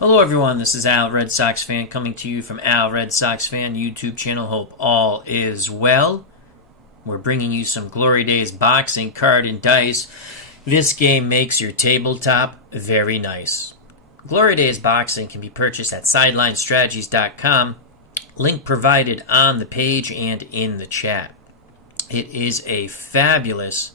Hello everyone, this is Al Red Sox Fan coming to you from Al Red Sox Fan YouTube channel. Hope all is well. We're bringing you some Glory Days boxing, card, and dice. This game makes your tabletop very nice. Glory Days boxing can be purchased at SidelineStrategies.com. Link provided on the page and in the chat. It is a fabulous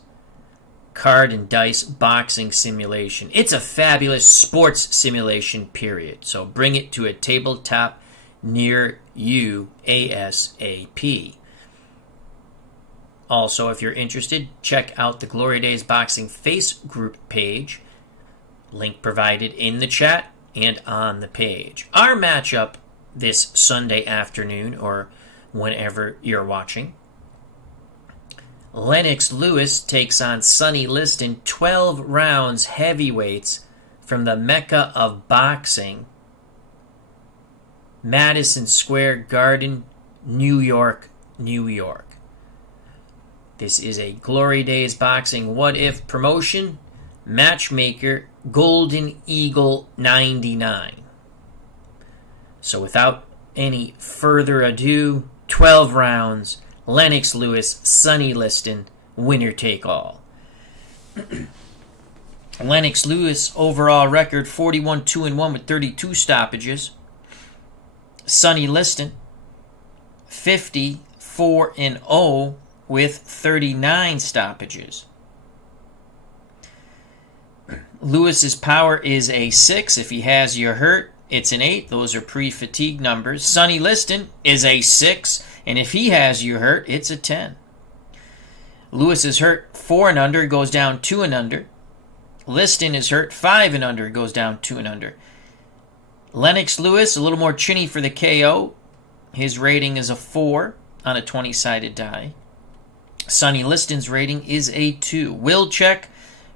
card and dice boxing simulation. It's a fabulous sports simulation, period. So bring it to a tabletop near you ASAP. Also, if you're interested, check out the Glory Days Boxing Face Group page. Link provided in the chat and on the page. Our matchup this Sunday afternoon, or whenever you're watching, Lenox Lewis takes on Sonny Liston, 12 rounds heavyweights from the Mecca of boxing, Maddison Square Garden, New York, New York. This is a Glory Days Boxing What If promotion, Matchmaker, Golden Eagle 99. So without any further ado, 12 rounds, Lenox Lewis, Sonny Liston, winner take all. Lenox Lewis overall record 41-2-1 with 32 stoppages. Sonny Liston 54-0 with 39 stoppages. Lewis's power is a 6. If he has you hurt, it's an 8. Those are pre-fatigue numbers. Sonny Liston is a 6. And if he has you hurt, it's a 10. Lewis is hurt 4 and under, goes down 2 and under. Liston is hurt 5 and under, goes down 2 and under. Lenox Lewis, a little more chinny for the KO. His rating is a 4 on a 20-sided die. Sonny Liston's rating is a 2. Will check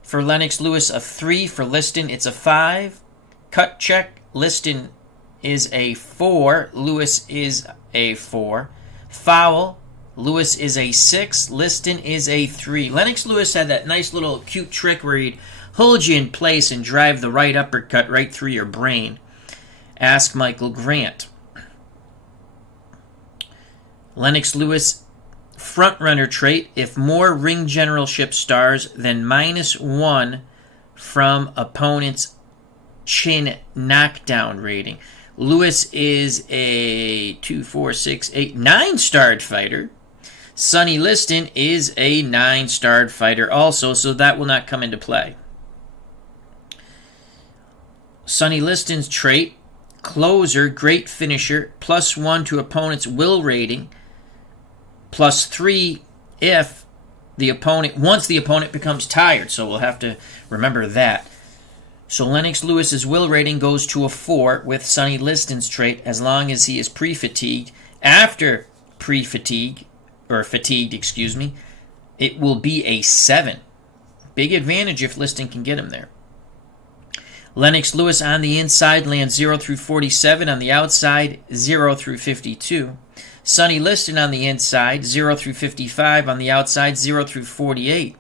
for Lenox Lewis, a 3. For Liston, it's a 5. Cut check, Liston is a 4. Lewis is a 4. Foul, Lewis is a 6. Liston is a 3. Lenox Lewis had that nice little cute trick where he'd hold you in place and drive the right uppercut right through your brain. Ask Michael Grant. Lenox Lewis frontrunner trait: if more ring generalship stars than -1 from opponent's chin knockdown rating. Lewis is a 2, 4, 6, 8, 9-starred fighter. Sonny Liston is a 9-starred fighter also, so that will not come into play. Sonny Liston's trait: closer, great finisher, +1 to opponent's will rating, +3 if once the opponent becomes tired. So we'll have to remember that. So Lenox Lewis's will rating goes to a 4 with Sonny Liston's trait as long as he is pre-fatigued. After fatigued, it will be a 7. Big advantage if Liston can get him there. Lenox Lewis on the inside lands 0 through 47, on the outside 0 through 52. Sonny Liston on the inside 0 through 55, on the outside 0 through 48.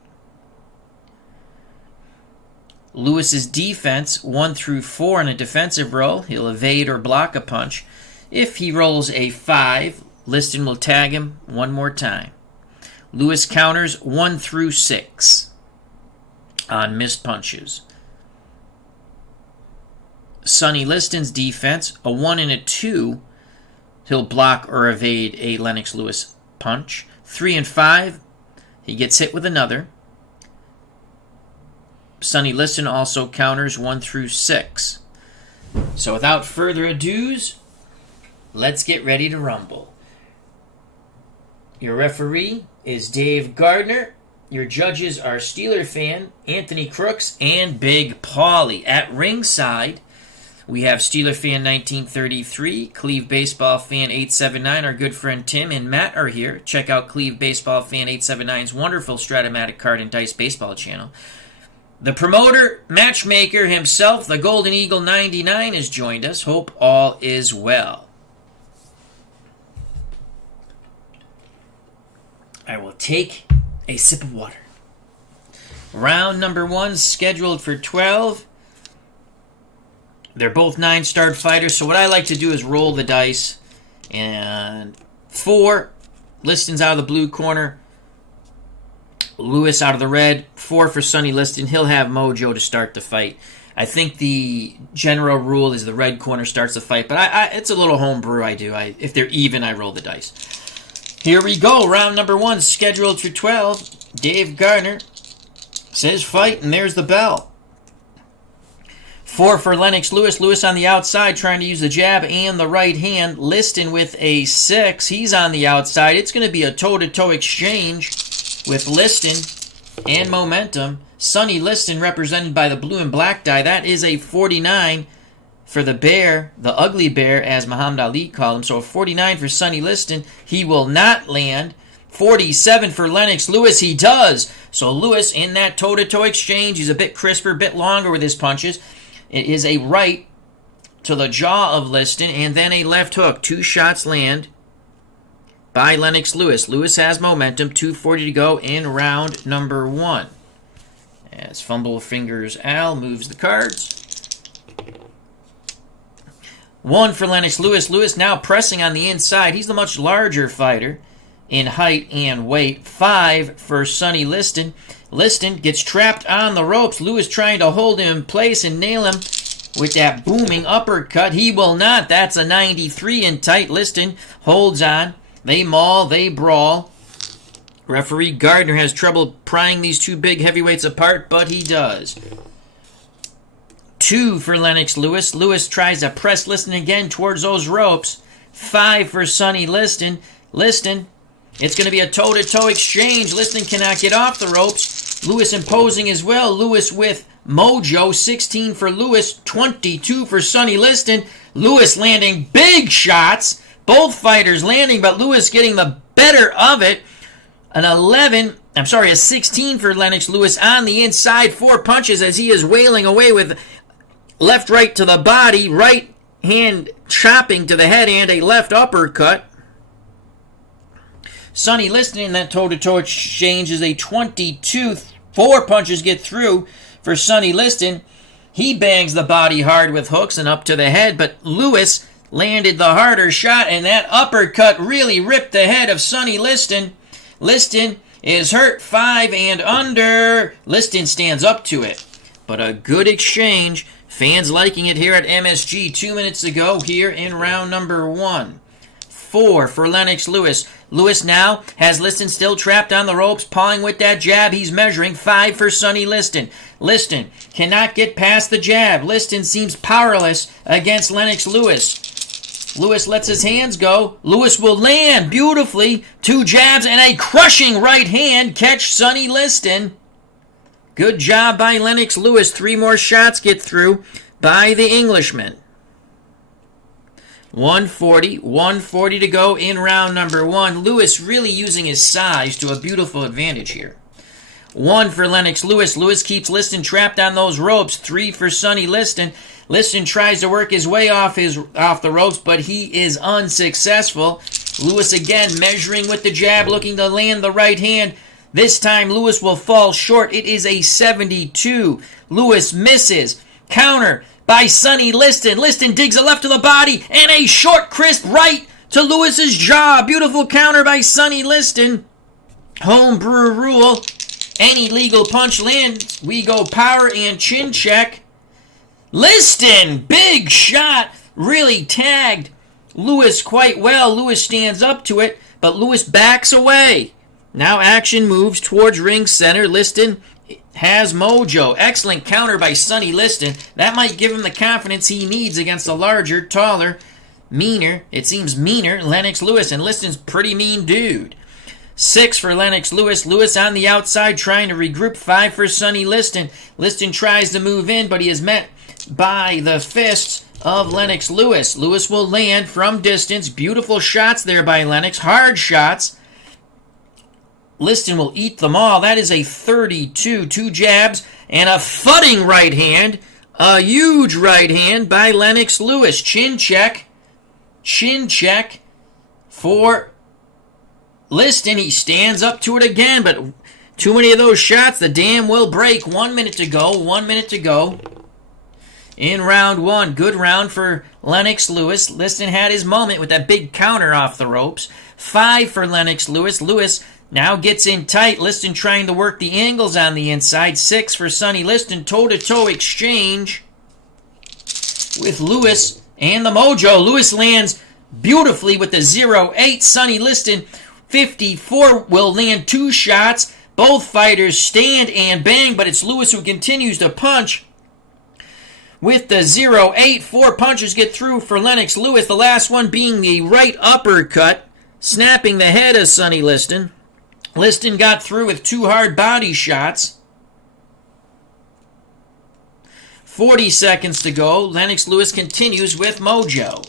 Lewis's defense 1 through 4 in a defensive roll. He'll evade or block a punch. If he rolls a 5, Liston will tag him one more time. Lewis counters 1 through 6 on missed punches. Sonny Liston's defense, a 1 and a 2. He'll block or evade a Lenox Lewis punch. 3 and 5, he gets hit with another. Sonny Liston also counters 1 through 6. So without further ado, let's get ready to rumble. Your referee is Dave Gardner. Your judges are Steeler Fan, Anthony Crooks, and Big Paulie. At ringside, we have Steeler Fan 1933, Cleve Baseball Fan 879, our good friend Tim and Matt are here. Check out Cleve Baseball Fan 879's wonderful Stratomatic card and dice baseball channel. The promoter, Matchmaker himself, the Golden Eagle 99, has joined us. Hope all is well. I will take a sip of water. Round number 1 scheduled for 12. They're both 9-star fighters, so what I like to do is roll the dice. And 4, Liston's out of the blue corner. Lewis out of the red. 4 for Sonny Liston. He'll have mojo to start the fight. I think the general rule is the red corner starts the fight, but it's a little homebrew I do. If they're even, I roll the dice. Here we go. Round number 1, scheduled for 12. Dave Gardner says fight, and there's the bell. 4 for Lenox Lewis. Lewis on the outside trying to use the jab and the right hand. Liston with a 6. He's on the outside. It's going to be a toe-to-toe exchange with Liston and momentum. Sonny Liston represented by the blue and black die. That is a 49 for the bear, the ugly bear, as Muhammad Ali called him. So a 49 for Sonny Liston. He will not land. 47 for Lenox Lewis. He does. So Lewis in that toe-to-toe exchange. He's a bit crisper, a bit longer with his punches. It is a right to the jaw of Liston and then a left hook. 2 shots land by Lenox Lewis. Lewis has momentum. 2:40 to go in round number 1. As Fumble Fingers Al moves the cards. 1 for Lenox Lewis. Lewis now pressing on the inside. He's the much larger fighter in height and weight. 5 for Sonny Liston. Liston gets trapped on the ropes. Lewis trying to hold him in place and nail him with that booming uppercut. He will not. That's a 93 in tight. Liston holds on. They maul. They brawl. Referee Gardner has trouble prying these 2 big heavyweights apart, but he does. 2 for Lenox Lewis. Lewis tries to press Liston again towards those ropes. 5 for Sonny Liston. Liston, it's going to be a toe-to-toe exchange. Liston cannot get off the ropes. Lewis imposing as well. Lewis with mojo. 16 for Lewis. 22 for Sonny Liston. Lewis landing big shots. Both fighters landing, but Lewis getting the better of it. A 16 for Lenox Lewis on the inside. 4 punches as he is wailing away with left, right to the body, right hand chopping to the head, and a left uppercut. Sonny Liston in that toe-to-toe exchange is a 22. 4 punches get through for Sonny Liston. He bangs the body hard with hooks and up to the head, but Lewis landed the harder shot, and that uppercut really ripped the head of Sonny Liston. Liston is hurt. 5 and under. Liston stands up to it. But a good exchange. Fans liking it here at MSG. 2 minutes to go here in round number 1. 4 for Lenox Lewis. Lewis now has Liston still trapped on the ropes, pawing with that jab. He's measuring. 5 for Sonny Liston. Liston cannot get past the jab. Liston seems powerless against Lenox Lewis. Lewis lets his hands go. Lewis will land beautifully. 2 jabs and a crushing right hand catch Sonny Liston. Good job by Lenox Lewis. 3 more shots get through by the Englishman. 140 to go in round number 1. Lewis really using his size to a beautiful advantage here. 1 for Lenox Lewis. Lewis keeps Liston trapped on those ropes. 3 for Sonny Liston. Liston tries to work his way off the ropes, but he is unsuccessful. Lewis again measuring with the jab, looking to land the right hand. This time Lewis will fall short. It is a 72. Lewis misses. Counter by Sonny Liston. Liston digs a left to the body and a short, crisp right to Lewis's jaw. Beautiful counter by Sonny Liston. Homebrew rule. Any legal punch lands, we go power and chin check. Liston, big shot, really tagged Lewis quite well. Lewis stands up to it, but Lewis backs away. Now action moves towards ring center. Liston has mojo. Excellent counter by Sonny Liston. That might give him the confidence he needs against a larger, taller, meaner Lenox Lewis. And Liston's pretty mean dude. 6 for Lenox Lewis. Lewis on the outside trying to regroup. 5 for Sonny Liston. Liston tries to move in, but he is met by the fists of Lenox Lewis. Lewis will land from distance. Beautiful shots there by Lenox. Hard shots. Liston will eat them all. That is a 32. 2 jabs and a thudding right hand. A huge right hand by Lenox Lewis. Chin check. Chin check for Liston. He stands up to it again, but too many of those shots, the dam will break. 1 minute to go. 1 minute to go in round one. Good round for Lennox Lewis. Liston had his moment with that big counter off the ropes. 5 for Lennox Lewis. Lewis now gets in tight. Liston trying to work the angles on the inside. 6 for Sonny Liston. Toe-to-toe exchange with Lewis and the mojo. Lewis lands beautifully with the 0-8. Sonny Liston, 54, will land 2 shots. Both fighters stand and bang, but it's Lewis who continues to punch with the 0-8. 4 punches get through for Lennox Lewis, the last one being the right uppercut, snapping the head of Sonny Liston. Liston got through with 2 hard body shots. 40 seconds to go. Lennox Lewis continues with mojo.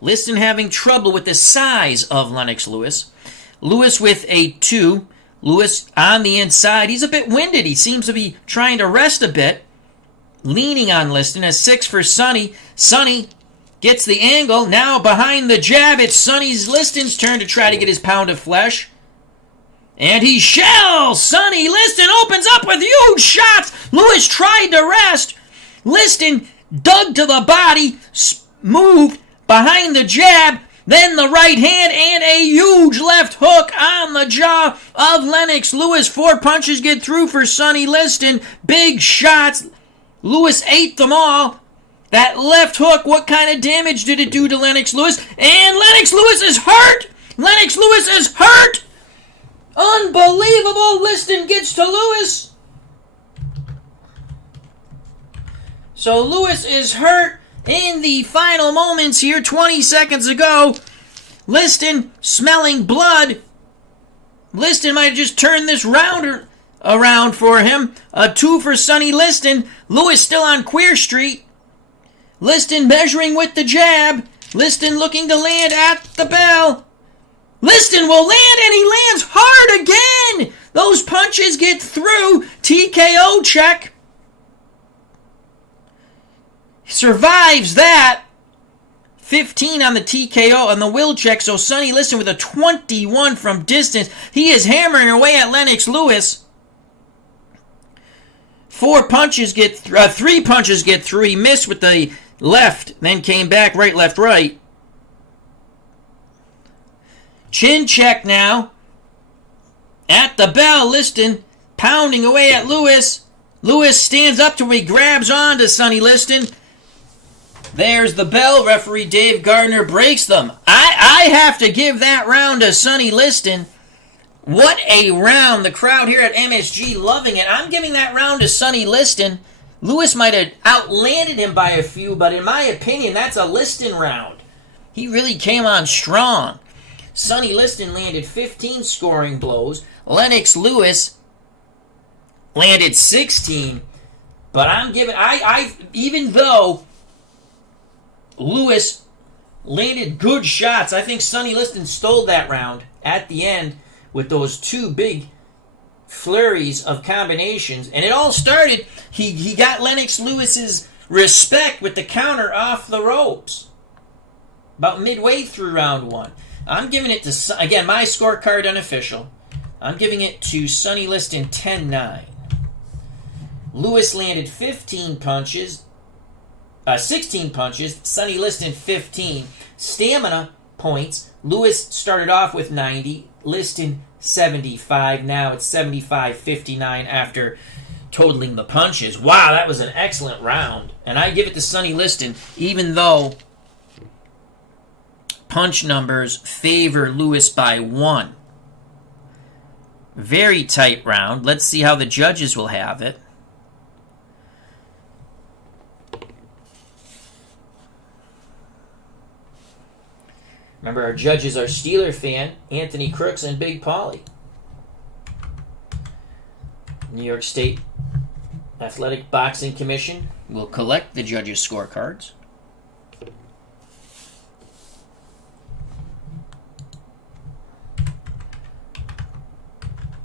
Liston having trouble with the size of Lennox Lewis. Lewis with a 2. Lewis on the inside. He's a bit winded. He seems to be trying to rest a bit. Leaning on Liston. A 6 for Sonny. Sonny gets the angle. Now behind the jab, it's Sonny Liston's turn to try to get his pound of flesh. And he shells! Sonny Liston opens up with huge shots! Lewis tried to rest. Liston dug to the body, moved behind the jab, then the right hand, and a huge left hook on the jaw of Lennox Lewis. 4 punches get through for Sonny Liston. Big shots. Lewis ate them all. That left hook, what kind of damage did it do to Lennox Lewis? And Lennox Lewis is hurt! Lennox Lewis is hurt! Unbelievable! Liston gets to Lewis. So Lewis is hurt in the final moments here, 20 seconds ago. Liston smelling blood. Liston might have just turned this round around for him. A 2 for Sonny Liston. Lewis still on Queer Street. Liston measuring with the jab. Liston looking to land at the bell. Liston will land, and he lands hard again. Those punches get through. TKO check. Survives that. 15 on the TKO on the will check. So Sonny Liston with a 21 from distance. He is hammering away at Lennox Lewis. 3 punches get through. He missed with the left, then came back right, left, right. Chin check now. At the bell, Liston pounding away at Lewis. Lewis stands up to him. He grabs on to Sonny Liston. There's the bell. Referee Dave Gardner breaks them. I have to give that round to Sonny Liston. What a round. The crowd here at MSG loving it. I'm giving that round to Sonny Liston. Lewis might have outlanded him by a few, but in my opinion, that's a Liston round. He really came on strong. Sonny Liston landed 15 scoring blows. Lennox Lewis landed 16. But I'm giving, even though Lewis landed good shots, I think Sonny Liston stole that round at the end with those 2 big flurries of combinations. And it all started, he got Lennox Lewis's respect with the counter off the ropes about midway through round 1. I'm giving it to, again, my scorecard unofficial. I'm giving it to Sonny Liston 10-9. Lewis landed 16 punches. Sonny Liston 15. Stamina points. Lewis started off with 90. Liston 75. Now it's 75-59 after totaling the punches. Wow, that was an excellent round. And I give it to Sonny Liston, even though punch numbers favor Lewis by 1. Very tight round. Let's see how the judges will have it. Remember, our judges are Steeler fan, Anthony Crooks, and Big Pauly. New York State Athletic Boxing Commission will collect the judges' scorecards.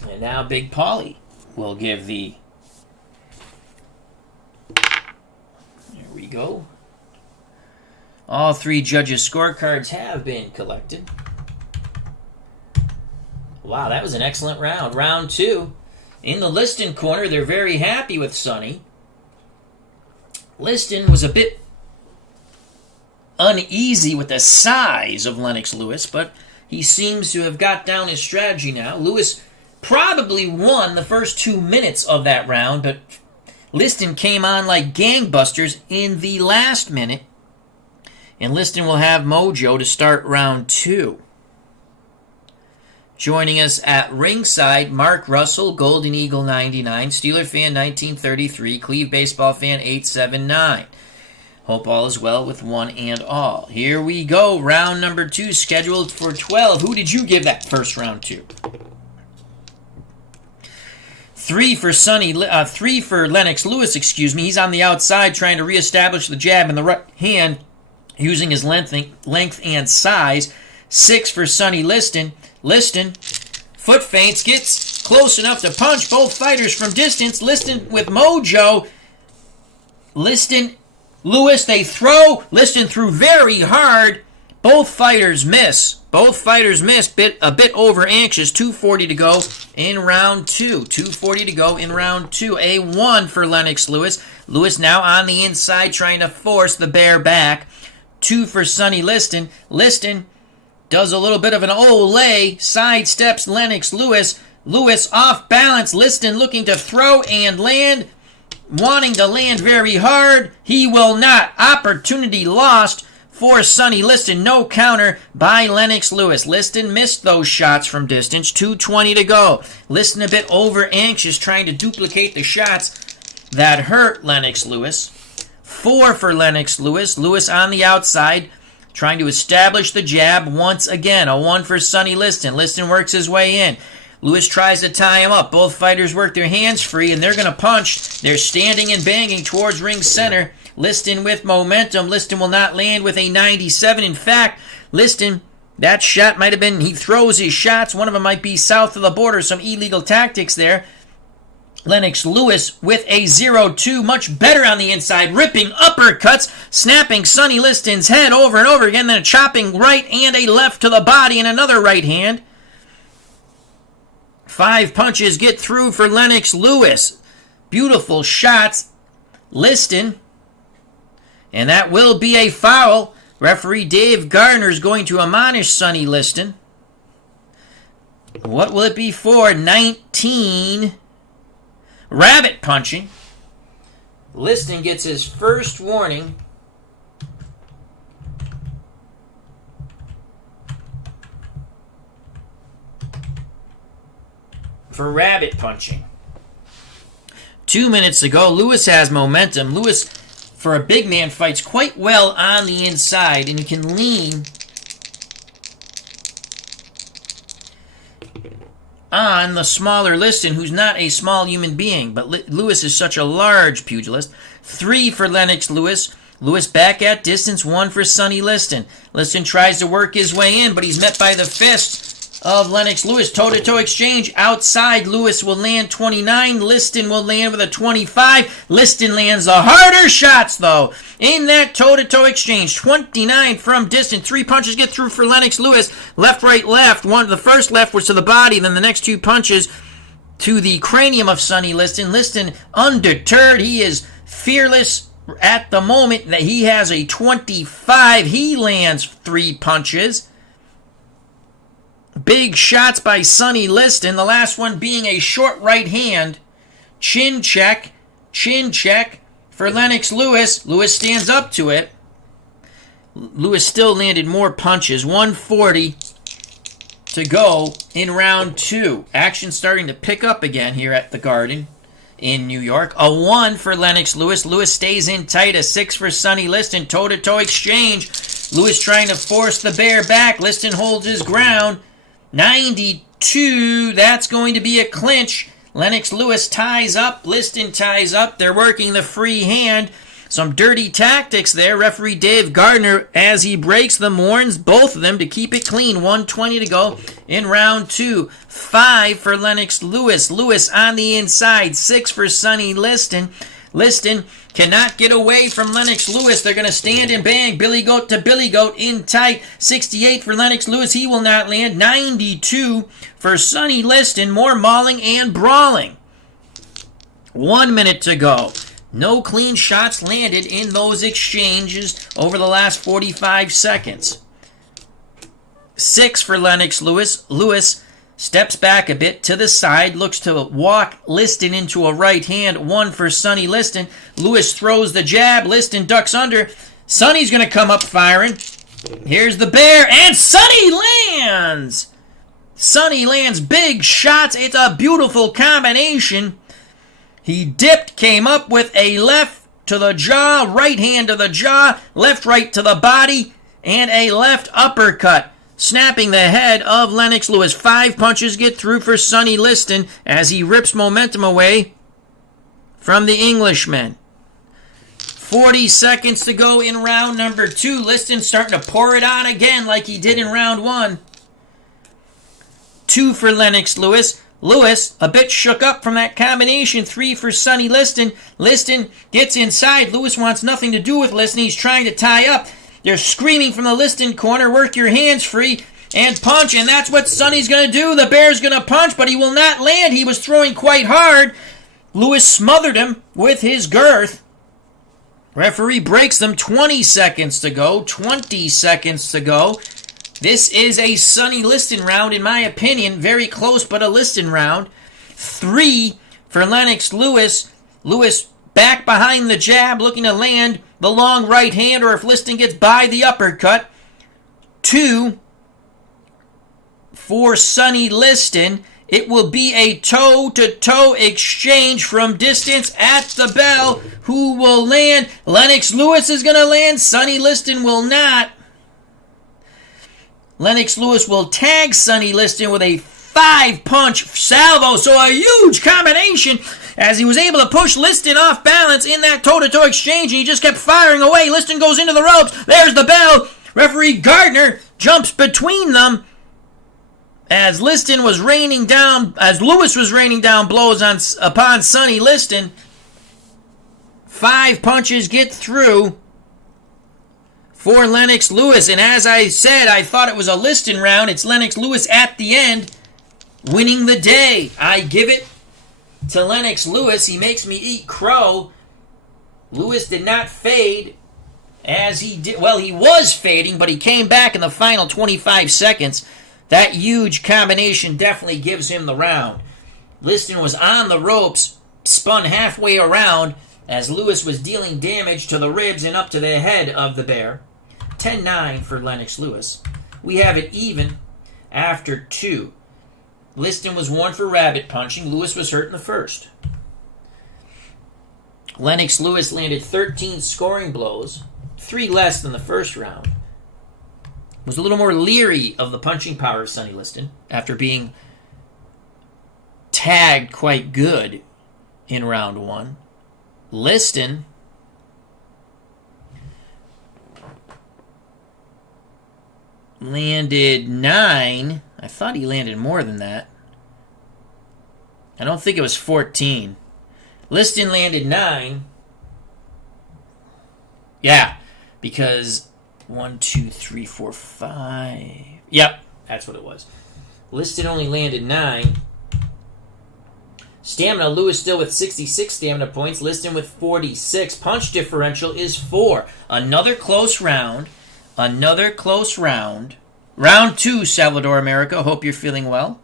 And now Big Pauly will give the... There we go. All 3 judges' scorecards have been collected. Wow, that was an excellent round. Round 2. In the Liston corner, they're very happy with Sonny. Liston was a bit uneasy with the size of Lennox Lewis, but he seems to have got down his strategy now. Lewis probably won the first 2 minutes of that round, but Liston came on like gangbusters in the last minute, and Liston will have mojo to start round 2. Joining us at ringside, Mark Russell, Golden Eagle 99, Steeler fan 1933, Cleve Baseball fan 879. Hope all is well with one and all. Here we go, round number 2, scheduled for 12. Who did you give that first round to? 3 for Lennox Lewis, excuse me. He's on the outside trying to reestablish the jab in the right hand using his length and size. 6 for Sonny Liston. Liston, foot feints, gets close enough to punch both fighters from distance. Liston with mojo. Liston, Lewis, they throw. Liston threw very hard. Both fighters miss. A bit over anxious. 2:40 to go in round 2. 2:40 to go in round 2. A 1 for Lennox Lewis. Lewis now on the inside trying to force the bear back. 2 for Sonny Liston. Liston does a little bit of an ole, sidesteps Lennox Lewis. Lewis off balance. Liston looking to throw and land. Wanting to land very hard. He will not. Opportunity lost for Sonny Liston. No counter by Lennox Lewis. Liston missed those shots from distance. 2:20 to go. Liston a bit over anxious trying to duplicate the shots that hurt Lennox Lewis. 4 for Lennox Lewis. Lewis on the outside trying to establish the jab once again. A 1 for Sonny Liston. Liston works his way in. Lewis tries to tie him up. Both fighters work their hands free, and they're going to punch. They're standing and banging towards ring center. Liston with momentum. Liston will not land with a 97. In fact, Liston, that shot might have been, he throws his shots. One of them might be south of the border. Some illegal tactics there. Lennox Lewis with a 0-2, much better on the inside, ripping uppercuts, snapping Sonny Liston's head over and over again, then a chopping right and a left to the body and another right hand. 5 punches get through for Lennox Lewis. Beautiful shots. Liston. And that will be a foul. Referee Dave Gardner is going to admonish Sonny Liston. What will it be for? 19. Rabbit punching. Liston gets his first warning. For rabbit punching. 2 minutes ago, Lewis has momentum. Lewis, for a big man, fights quite well on the inside, and he can lean on the smaller Liston, who's not a small human being, but Lewis is such a large pugilist. 3 for Lennox Lewis. Lewis back at distance. 1 for Sonny Liston. Liston tries to work his way in, but he's met by the fist of Lennox Lewis. Toe-to-toe exchange. Outside, Lewis will land 29. Liston will land with a 25. Liston lands the harder shots, though, in that toe-to-toe exchange. 29 from distance. 3 punches get through for Lennox Lewis. Left, right, left. The first left was to the body, then the next 2 punches to the cranium of Sonny Liston. Liston undeterred. He is fearless at the moment that he has a 25. He lands 3 punches. Big shots by Sonny Liston, the last one being a short right hand. Chin check for Lennox Lewis. Lewis stands up to it. Lewis still landed more punches. 1:40 to go in round 2. Action starting to pick up again here at the Garden in New York. A 1 for Lennox Lewis. Lewis stays in tight. A 6 for Sonny Liston. Toe-to-toe exchange. Lewis trying to force the bear back. Liston holds his ground. 92, that's going to be a clinch. Lennox Lewis ties up. Liston ties up. They're working the free hand. Some dirty tactics there. Referee Dave Gardner, as he breaks them, warns both of them to keep it clean. 1:20 to go in round 2. 5 for Lennox Lewis. Lewis on the inside. 6 for Sonny Liston. Liston cannot get away from Lennox Lewis. They're going to stand and bang. Billy Goat to Billy Goat in tight. 68 for Lennox Lewis. He will not land. 92 for Sonny Liston. More mauling and brawling. 1 minute to go. No clean shots landed in those exchanges over the last 45 seconds. 6 for Lennox Lewis. Lewis steps back a bit to the side, looks to walk Liston into a right hand. 1 for Sonny Liston. Lewis throws the jab. Liston ducks under. Sonny's going to come up firing. Here's the bear, and Sonny lands! Sonny lands big shots. It's a beautiful combination. He dipped, came up with a left to the jaw, right hand to the jaw, left right to the body, and a left uppercut, snapping the head of Lennox Lewis. 5 punches get through for Sonny Liston as he rips momentum away from the Englishman. 40 seconds to go in round number 2. Liston starting to pour it on again like he did in round 1. 2 for Lennox Lewis. Lewis, a bit shook up from that combination. 3 for Sonny Liston. Liston gets inside. Lewis wants nothing to do with Liston. He's trying to tie up. They're screaming from the Liston corner, work your hands free and punch. And that's what Sonny's going to do. The bear's going to punch, but he will not land. He was throwing quite hard. Lewis smothered him with his girth. Referee breaks them. 20 seconds to go. 20 seconds to go. This is a Sonny Liston round, in my opinion. Very close, but a Liston round. 3 for Lennox Lewis. Lewis back behind the jab, looking to land the long right hand, or if Liston gets by, the uppercut. 2 for Sonny Liston. It will be a toe-to-toe exchange from distance at the bell. Who will land? Lennox Lewis is going to land. Sonny Liston will not. Lennox Lewis will tag Sonny Liston with a 5-punch salvo. So a huge combination as he was able to push Liston off balance in that toe-to-toe exchange. And he just kept firing away. Liston goes into the ropes. There's the bell. Referee Gardner jumps between them. As Lewis was raining down blows upon Sonny Liston. 5 punches get through for Lennox Lewis. And as I said, I thought it was a Liston round. It's Lennox Lewis at the end, winning the day. I give it to Lennox Lewis. He makes me eat crow. Lewis did not fade as he did. Well, he was fading, but he came back in the final 25 seconds. That huge combination definitely gives him the round. Liston was on the ropes, spun halfway around as Lewis was dealing damage to the ribs and up to the head of the bear. 10-9 for Lennox Lewis. We have it even after 2. Liston was 1 for rabbit punching. Lewis was hurt in the first. Lennox Lewis landed 13 scoring blows, 3 less than the first round. Was a little more leery of the punching power of Sonny Liston after being tagged quite good in round 1. Liston landed 9. I thought he landed more than that. I don't think it was 14. Liston landed 9. Yeah, because 1, 2, 3, 4, 5. Yep, that's what it was. Liston only landed 9. Stamina, Lewis still with 66 stamina points. Liston with 46. Punch differential is 4. Another close round. Another close round. Round 2, Salvador America. Hope you're feeling well.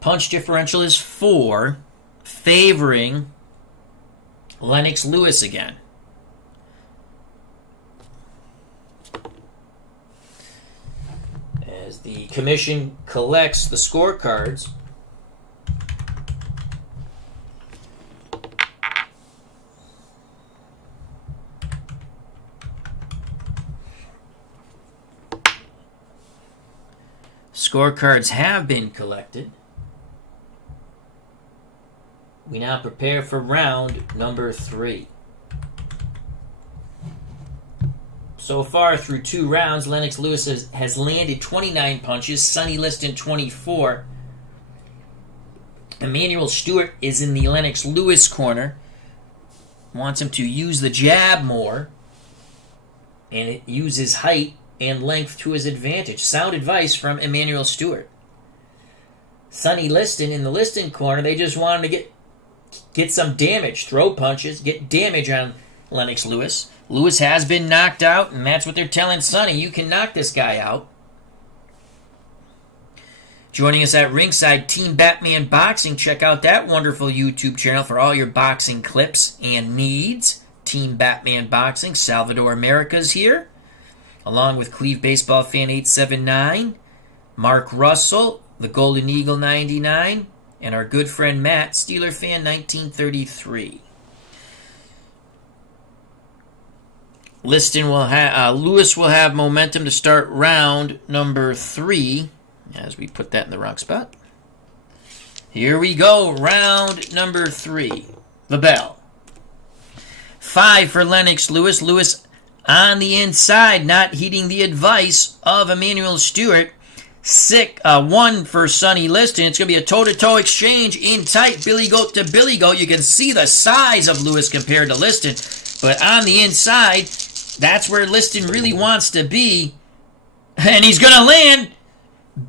Punch differential is 4, favoring Lennox Lewis again. As the commission collects the scorecards, scorecards have been collected. We now prepare for round number 3. So far through 2 rounds, Lennox Lewis has landed 29 punches, Sonny Liston 24. Emmanuel Stewart is in the Lennox Lewis corner. Wants him to use the jab more and use his height and length to his advantage. Sound advice from Emmanuel Stewart. Sonny Liston in the Liston corner, they just want him to get get some damage. Throw punches, get damage on Lennox Lewis. Lewis has been knocked out, and that's what they're telling Sonny. You can knock this guy out. Joining us at ringside, Team Batman Boxing. Check out that wonderful YouTube channel for all your boxing clips and needs. Team Batman Boxing. Salvador America's here, along with Cleve Baseball Fan 879, Mark Russell, the Golden Eagle 99, and our good friend Matt, Steeler Fan 1933. Lewis will have momentum to start round number 3, as we put that in the wrong spot. Here we go, round number 3. The bell. 5 for Lennox Lewis. Lewis on the inside, not heeding the advice of Emmanuel Stewart. 1 for Sonny Liston. It's going to be a toe-to-toe exchange in tight, Billy Goat to Billy Goat. You can see the size of Lewis compared to Liston. But on the inside, that's where Liston really wants to be. And he's going to land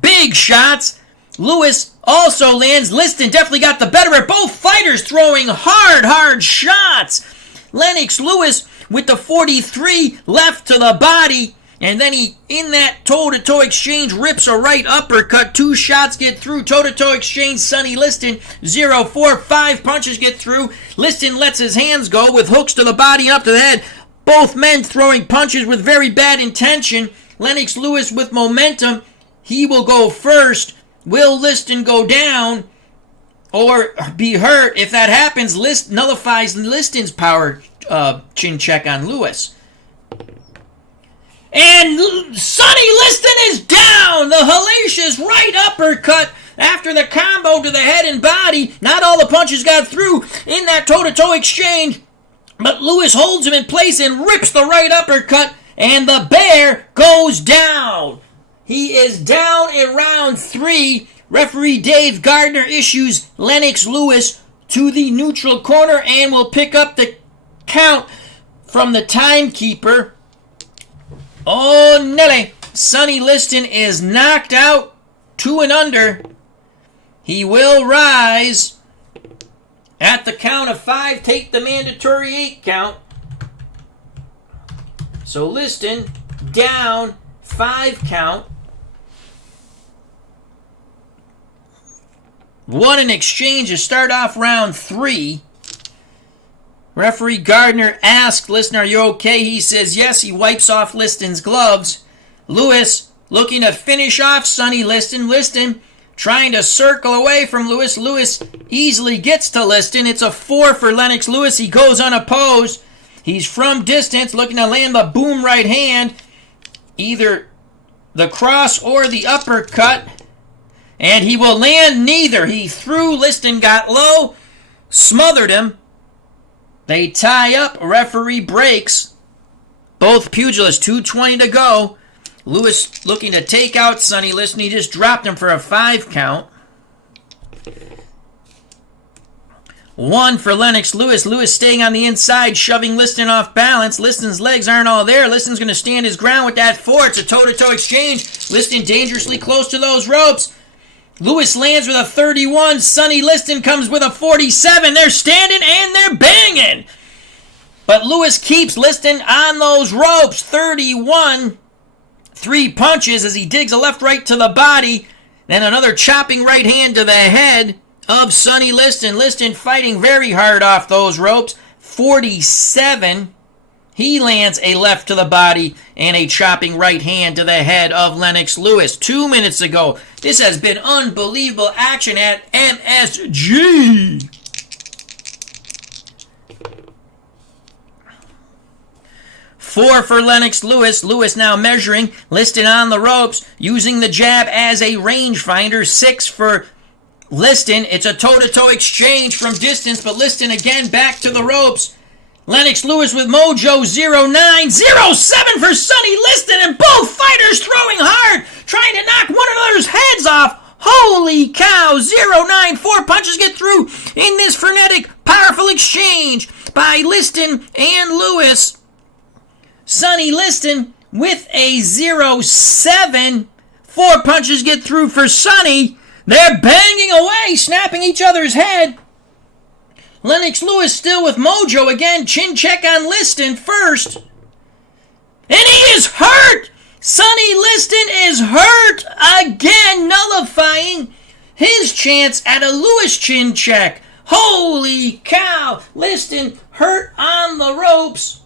big shots. Lewis also lands. Liston definitely got the better of both fighters, throwing hard shots. Lennox Lewis with the 43 left to the body. And then he, in that toe-to-toe exchange, rips a right uppercut. 2 shots get through. Toe-to-toe exchange, Sonny Liston, 0-4. 5 punches get through. Liston lets his hands go with hooks to the body and up to the head. Both men throwing punches with very bad intention. Lennox Lewis with momentum. He will go first. Will Liston go down or be hurt? If that happens, nullifies Liston's power chin check on Lewis. And Sonny Liston is down! The hellacious right uppercut after the combo to the head and body. Not all the punches got through in that toe-to-toe exchange, but Lewis holds him in place and rips the right uppercut, and the bear goes down. He is down in round 3. Referee Dave Gardner issues Lennox Lewis to the neutral corner and will pick up the count from the timekeeper. Oh, Nelly. Sonny Liston is knocked out, 2 and under. He will rise at the count of 5, take the mandatory 8 count. So Liston down, 5 count. What an exchange to start off round 3. Referee Gardner asked Liston, "Are you okay?" He says yes. He wipes off Liston's gloves. Lewis looking to finish off Sonny Liston. Liston trying to circle away from Lewis. Lewis easily gets to Liston. It's a 4 for Lennox Lewis. He goes unopposed. He's from distance looking to land the boom right hand. Either the cross or the uppercut. And he will land neither. He threw. Liston got low. Smothered him. They tie up. Referee breaks. Both pugilists, 2:20 to go. Lewis looking to take out Sonny Liston. He just dropped him for a 5 count. 1 for Lennox Lewis. Lewis staying on the inside, shoving Liston off balance. Liston's legs aren't all there. Liston's going to stand his ground with that 4. It's a toe-to-toe exchange. Liston dangerously close to those ropes. Lewis lands with a 31. Sonny Liston comes with a 47. They're standing and they're banging. But Lewis keeps Liston on those ropes. 31. 3 punches as he digs a left right to the body. Then another chopping right hand to the head of Sonny Liston. Liston fighting very hard off those ropes. 47. He lands a left to the body and a chopping right hand to the head of Lennox Lewis. 2 minutes ago. This has been unbelievable action at MSG. Four for Lennox Lewis. Lewis now measuring. Liston on the ropes. Using the jab as a rangefinder. 6 for Liston. It's a toe-to-toe exchange from distance, but Liston again back to the ropes. Lennox Lewis with mojo, 0-9, 0-7 for Sonny Liston, and both fighters throwing hard, trying to knock one another's heads off. Holy cow, 0-9, 4 punches get through in this frenetic, powerful exchange by Liston and Lewis. Sonny Liston with a 0-7, 4 punches get through for Sonny. They're banging away, snapping each other's head. Lennox Lewis still with mojo again. Chin check on Liston first. And he is hurt! Sonny Liston is hurt again, nullifying his chance at a Lewis chin check. Holy cow! Liston hurt on the ropes.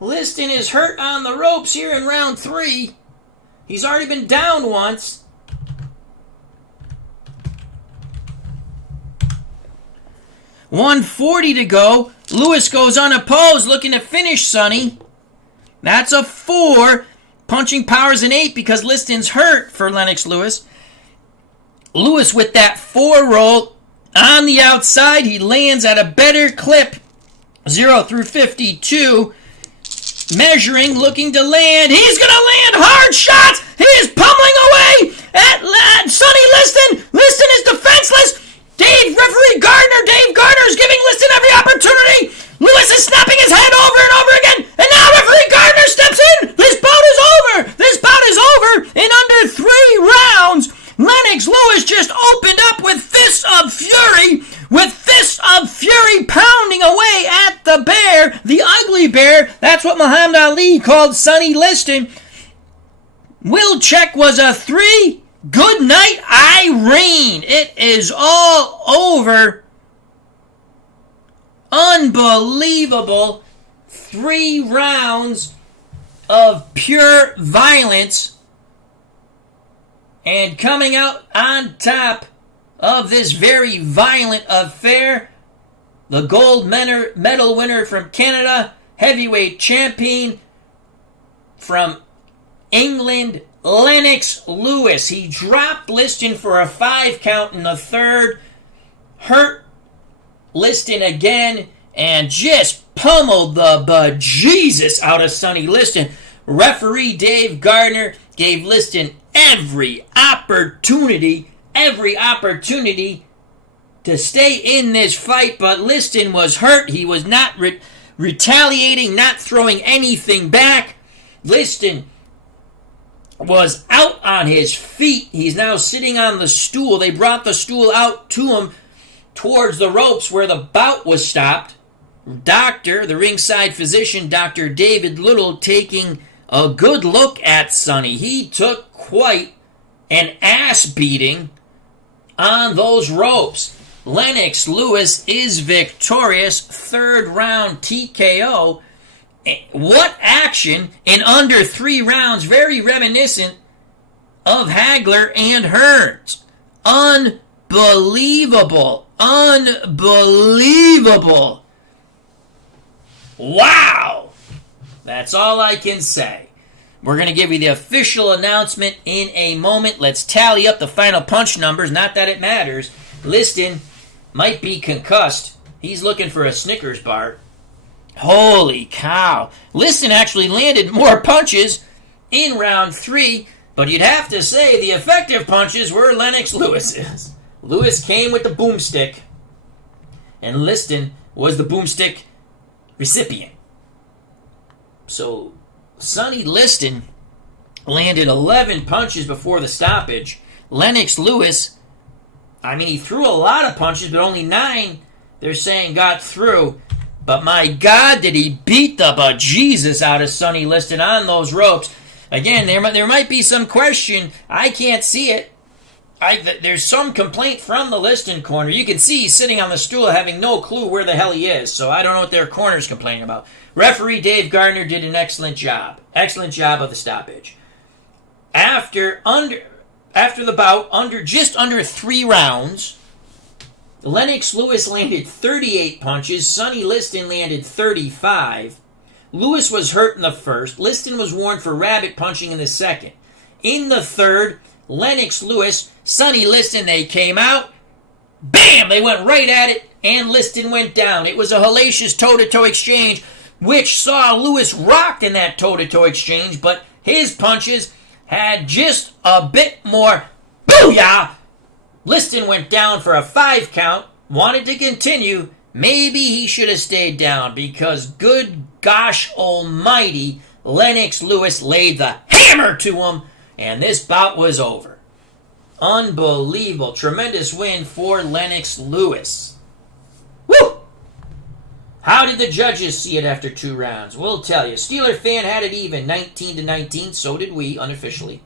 Liston is hurt on the ropes here in round 3. He's already been down once. .140 to go. Lewis goes unopposed, looking to finish Sonny. That's a 4. Punching power's an 8 because Liston's hurt for Lennox Lewis. Lewis with that 4 roll on the outside. He lands at a better clip. 0 through 52. Measuring, looking to land. He's going to land hard shots. He is pummeling away at Sonny Liston. Liston is defenseless. Referee Gardner, Dave Gardner is giving Liston every opportunity. Lewis is snapping his head over and over again. And now referee Gardner steps in. This bout is over. This bout is over. In under 3 rounds, Lennox Lewis just opened up with fists of fury. With fists of fury pounding away at the bear. The ugly bear. That's what Muhammad Ali called Sonny Liston. Will check was a 3. Good night, Irene. It is all over. Unbelievable. 3 rounds of pure violence. And coming out on top of this very violent affair, the gold medal winner from Canada, heavyweight champion from England, Lennox Lewis. He dropped Liston for a 5 count in the 3rd, hurt Liston again, and just pummeled the bejesus out of Sonny Liston. Referee Dave Gardner gave Liston every opportunity to stay in this fight, but Liston was hurt. He was not retaliating, not throwing anything back. Liston was out on his feet. He's now sitting on the stool. They brought the stool out to him towards the ropes where the bout was stopped. The ringside physician, Dr. David Little, taking a good look at Sonny. He took quite an ass beating on those ropes. Lennox Lewis is victorious. 3rd round TKO. What action in under 3 rounds. Very reminiscent of Hagler and Hearns. Unbelievable. Wow. That's all I can say. We're going to give you the official announcement in a moment. Let's tally up the final punch numbers. Not that it matters. Liston might be concussed. He's looking for a Snickers bar. Holy cow. Liston actually landed more punches in round 3, but you'd have to say the effective punches were Lennox Lewis's. Lewis came with the boomstick, and Liston was the boomstick recipient. So Sonny Liston landed 11 punches before the stoppage. Lennox Lewis, he threw a lot of punches, but only 9, they're saying, got through. But my God, did he beat the bejesus out of Sonny Liston on those ropes. Again, there might be some question. I can't see it. There's some complaint from the Liston corner. You can see he's sitting on the stool having no clue where the hell he is. So I don't know what their corner's complaining about. Referee Dave Gardner did an excellent job. Excellent job of the stoppage. After the bout, just under 3 rounds, Lennox Lewis landed 38 punches. Sonny Liston landed 35. Lewis was hurt in the 1st. Liston was warned for rabbit punching in the 2nd. In the 3rd, Lennox Lewis, Sonny Liston, they came out. Bam! They went right at it, and Liston went down. It was a hellacious toe-to-toe exchange, which saw Lewis rocked in that toe-to-toe exchange, but his punches had just a bit more booyah. Liston went down for a 5 count, wanted to continue. Maybe he should have stayed down because good gosh almighty, Lennox Lewis laid the hammer to him, and this bout was over. Unbelievable. Tremendous win for Lennox Lewis. Woo! How did the judges see it after 2 rounds? We'll tell you. Steeler fan had it even, 19-19. So did we, unofficially.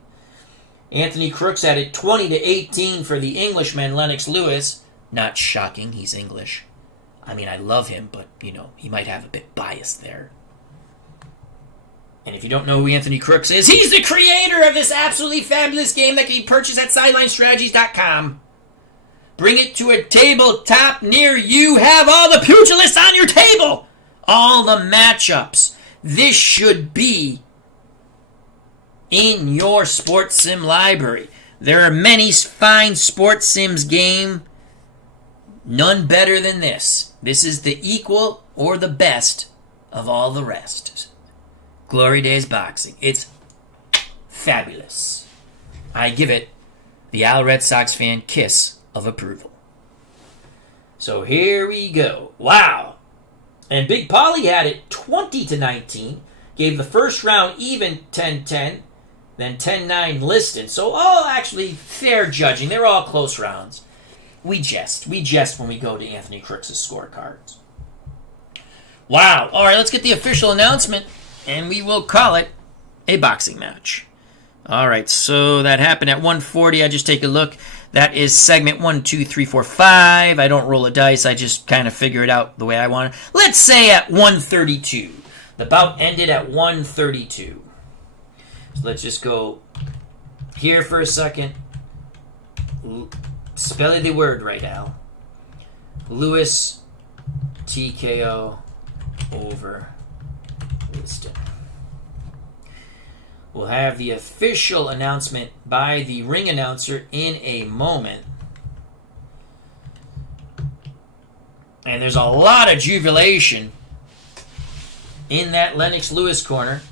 Anthony Crooks had it 20-18 for the Englishman, Lennox Lewis. Not shocking, he's English. I mean, I love him, but, he might have a bit bias there. And if you don't know who Anthony Crooks is, he's the creator of this absolutely fabulous game that can be purchased at SidelineStrategies.com. Bring it to a tabletop near you. Have all the pugilists on your table. All the matchups. This should be in your sports sim library. There are many fine sports sims game. None better than this. This is the equal or the best of all the rest. Glory Days Boxing. It's fabulous. I give it the Al Red Sox fan kiss of approval. So here we go. Wow. And Big Polly had it 20-19. Gave the first round even 10-10. Then 10-9 Liston. So all actually fair judging. They're all close rounds. We jest. We jest when we go to Anthony Crooks' scorecards. Wow. All right, let's get the official announcement. And we will call it a boxing match. All right, so that happened at 1:40. I just take a look. That is segment 1, 2, 3, 4, 5. I don't roll a dice. I just kind of figure it out the way I want it. Let's say at 1:32. The bout ended at 1:32. So let's just go here for a second. Spell the word right, Al. Lewis TKO over Liston. We'll have the official announcement by the ring announcer in a moment. And there's a lot of jubilation in that Lennox Lewis corner.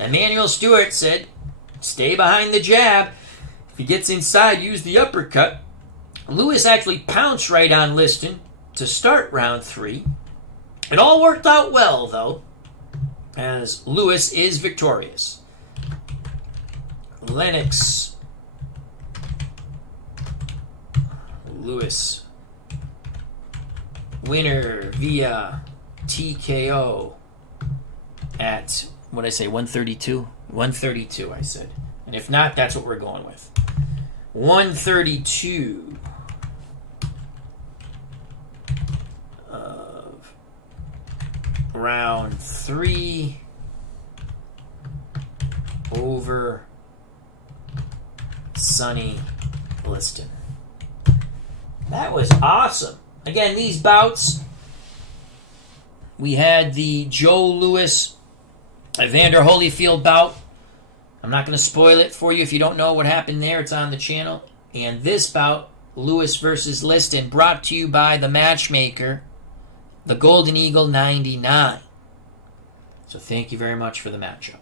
Emmanuel Stewart said, stay behind the jab. If he gets inside, use the uppercut. Lewis actually pounced right on Liston to start round 3. It all worked out well, though, as Lewis is victorious. Lennox Lewis winner via TKO at, what did I say, 132? 132, I said. And if not, that's what we're going with. 132 of round 3 over Sonny Liston. That was awesome. Again, these bouts, we had the Joe Louis Evander Holyfield bout. I'm not going to spoil it for you if you don't know what happened there. It's on the channel. And this bout, Lewis versus Liston, brought to you by the Matchmaker, the Golden Eagle 99. So thank you very much for the matchup.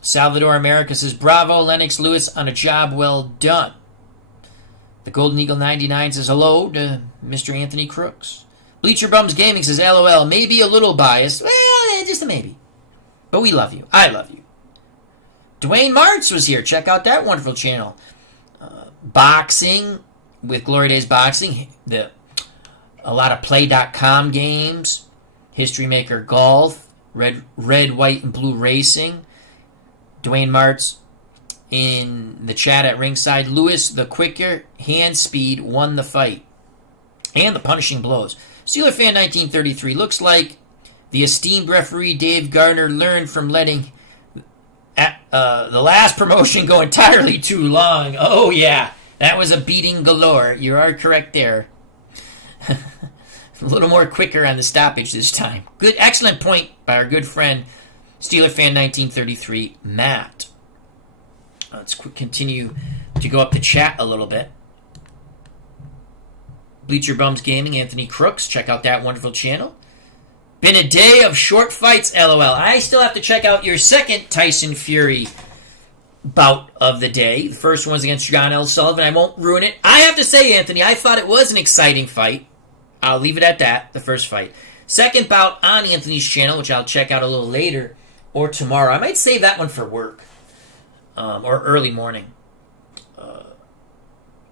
Salvador America says, bravo, Lennox Lewis, on a job well done. The Golden Eagle 99 says, hello to Mr. Anthony Crooks. Bleacher Bums Gaming says, LOL, maybe a little biased. Well, just a maybe. But we love you. I love you. Dwayne Martz was here. Check out that wonderful channel. Boxing with Glory Days Boxing. A lot of Play.com games. History Maker Golf. Red, White, and Blue Racing. Dwayne Martz in the chat at ringside. Lewis, the quicker hand speed, won the fight. And the punishing blows. Steeler Fan 1933. Looks like the esteemed referee Dave Gardner learned from letting the last promotion go entirely too long. Oh, yeah. That was a beating galore. You are correct there. A little more quicker on the stoppage this time. Good, excellent point by our good friend, Steeler Fan 1933, Matt. Let's continue to go up the chat a little bit. Bleacher Bums Gaming, Anthony Crooks. Check out that wonderful channel. Been a day of short fights, LOL. I still have to check out your second Tyson Fury bout of the day. The first one's against John L. Sullivan. I won't ruin it. I have to say, Anthony, I thought it was an exciting fight. I'll leave it at that, the first fight. Second bout on Anthony's channel, which I'll check out a little later or tomorrow. I might save that one for work or early morning.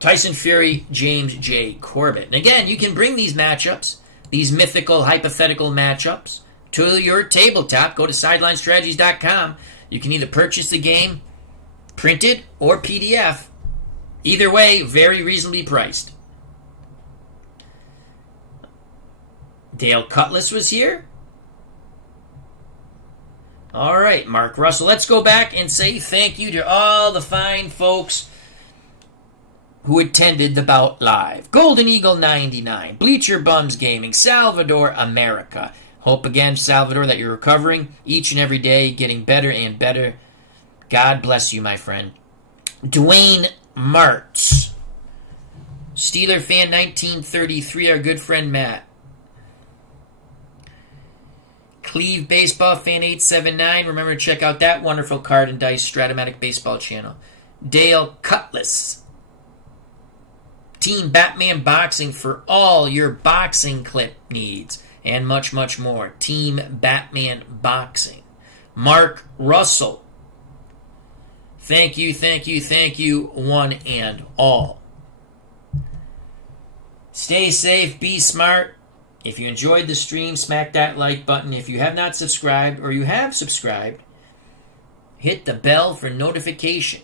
Tyson Fury, James J. Corbett. And again, you can bring these matchups, these mythical, hypothetical matchups, to your tabletop. Go to SidelineStrategies.com. You can either purchase the game printed or PDF. Either way, very reasonably priced. Dale Cutlass was here. All right, Mark Russell. Let's go back and say thank you to all the fine folks who attended the bout live. Golden Eagle 99, Bleacher Bums Gaming, Salvador America. Hope again, Salvador, that you're recovering each and every day, getting better and better. God bless you, my friend. Dwayne Martz. Steeler Fan 1933, our good friend Matt. Cleve Baseball Fan 879. Remember to check out that wonderful card and dice Stratomatic Baseball channel. Dale Cutlass. Team Batman Boxing for all your boxing clip needs and much, much more. Team Batman Boxing. Mark Russell. Thank you, thank you, thank you, one and all. Stay safe, be smart. If you enjoyed the stream, smack that like button. If you have not subscribed or you have subscribed, hit the bell for notification.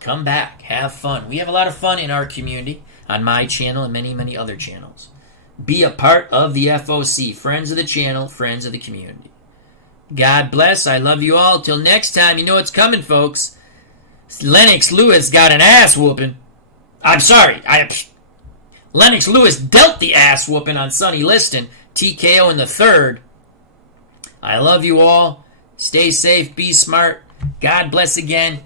Come back. Have fun. We have a lot of fun in our community on my channel and many, many other channels. Be a part of the FOC. Friends of the channel, friends of the community. God bless. I love you all. Till next time, you know what's coming, folks. Lennox Lewis got an ass whooping. I'm sorry. Lennox Lewis dealt the ass whooping on Sonny Liston. TKO in the third. I love you all. Stay safe. Be smart. God bless again.